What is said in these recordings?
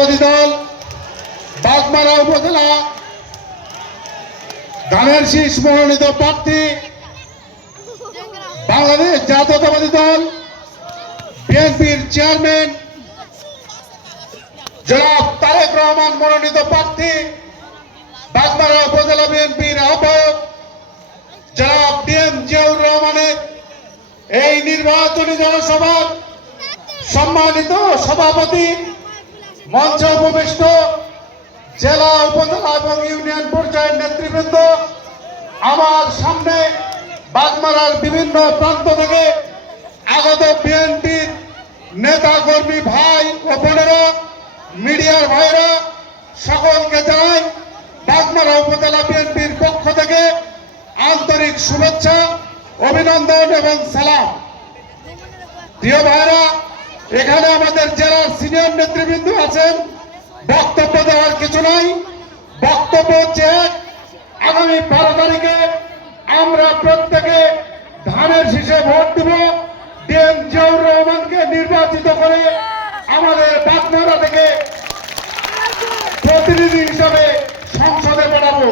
জাতীয়তাবাদী দল বাগমারা উপজেলা ধানের শীষ মনোনীত প্রার্থী বাংলাদেশ জাতীয়তাবাদী দল বিএনপির চেয়ারম্যান জনাব তারেক রহমান মনোনীত প্রার্থী বাগমারা উপজেলা বিএনপির আহ্বায়ক জনাব ডিএম জিয়াউর রহমানের এই নির্বাচনী জনসভার সম্মানিত সভাপতি, মঞ্চে উপবিষ্ট জেলা, উপজেলা এবং ইউনিয়ন পর্যায়ের নেতৃবৃন্দ, আমার সামনে বাগমারার বিভিন্ন প্রান্ত থেকে আগত বিএনপির নেতা কর্মী ভাই ও বোনেরা, মিডিয়ার ভাইরা, সকলকে জানাই বাগমারা উপজেলা বিএনপির পক্ষ থেকে আন্তরিক শুভেচ্ছা, অভিনন্দন এবং সালাম। প্রিয় ভাইরা, এখানে আমাদের জেলার সিনিয়র নেতৃবৃন্দ আছেন। বক্তব্য দেওয়ার কিছু নাই। বক্তব্য হচ্ছে আগামী 12 তারিখে আমরা প্রত্যেকে ধানের শীষে ভোট দেব। ডিএম জিয়াউর রহমানকে নির্বাচিত করে আমাদের বাগমারা থেকে প্রতিনিধি হিসাবে সংসদে পাঠাবো।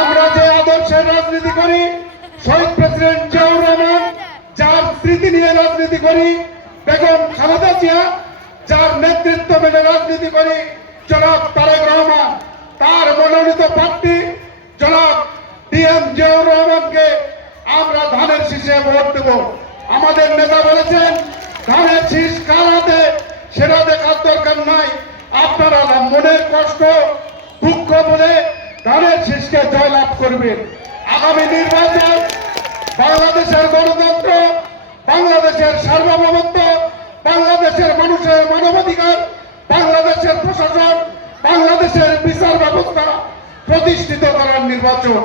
আমরা যে আদর্শের রাজনীতি করি, শহীদ প্রেসিডেন্ট জিয়াউর রহমান যার স্মৃতি নিয়ে রাজনীতি করি, বেগম খালেদা জিয়া যার নেতৃত্ব মেনে রাজনীতি করি, জনাব তারেক রহমান তার মনোনীত প্রার্থী জনাব ডিএম জিয়াউর রহমানকে আমরা ধানের শীষে ভোট দেব। আমাদের নেতা বলেছেন ধানের শীষ কার হাতে সেটা দেখার দরকার নাই, আপনারা মনের কষ্ট দুঃখ বলে ধানের শীষকে জয়লাভ করবেন। আগামী নির্বাচন বাংলাদেশের গণতন্ত্র, বাংলাদেশের সার্বভৌমত্ব, বাংলাদেশের মানুষের মানবাধিকার, বাংলাদেশের প্রশাসন, বাংলাদেশের বিচার ব্যবস্থা প্রতিষ্ঠিত করার নির্বাচন।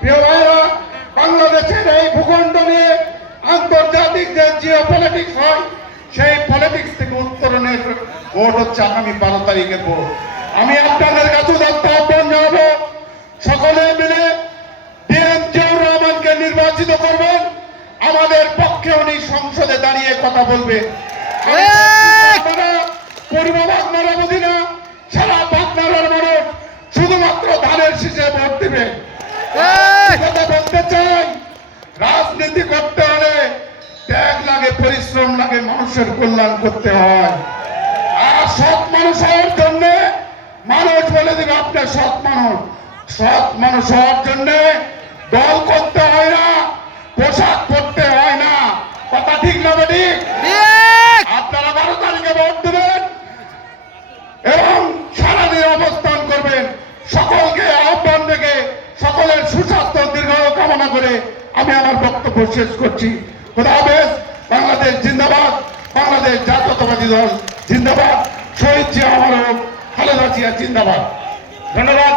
প্রিয় ভাইরা, বাংলাদেশের এই ভূখণ্ড নিয়ে আন্তর্জাতিক যে জিও পলিটিক্স হয়, সেই পলিটিক্স থেকে উত্তরণের ভোট হচ্ছে আগামী 12 তারিখের ভোট। আমি আপনাদের কাছে দত্ত আহ্বান জানাবো, সকলে মিলে ডিএম জিয়াউর রহমানকে নির্বাচিত করবেন। আমাদের পক্ষে উনি সংসদে দাঁড়িয়ে কথা বলবে। পূর্ব বাগমারা মদিনা সারা বাগমারার মানুষ শুধুমাত্র ধানের শীষে ভোট দিবে। বলতে চাই, রাজনীতি করতে হলে ত্যাগ লাগে, পরিশ্রম লাগে, মানুষের কল্যাণ করতে হয়। আর সৎ মানুষ হওয়ার জন্য মানুষ বলে দিবে আপনি সৎ মানুষ। সৎ মানুষ হওয়ার জন্য দল করতে হয় না, পোশাক করতে হয় না। কথা ঠিক না ঠিক? আপনারা 12 তারিখে ভোট দেবেন এবং সারাদিন অবস্থান করবেন। সকলকে আহ্বান রেখে সকলের সুস্বাস্থ্য দীর্ঘায়ু কামনা করে আমি আমার বক্তব্য শেষ করছি। খোদা হাফেজ। বাংলাদেশ জিন্দাবাদ, বাংলাদেশ জাতীয়তাবাদী দল জিন্দাবাদ, শহীদ জিয়া অমর, খালেদা জিয়া জিন্দাবাদ। ধন্যবাদ।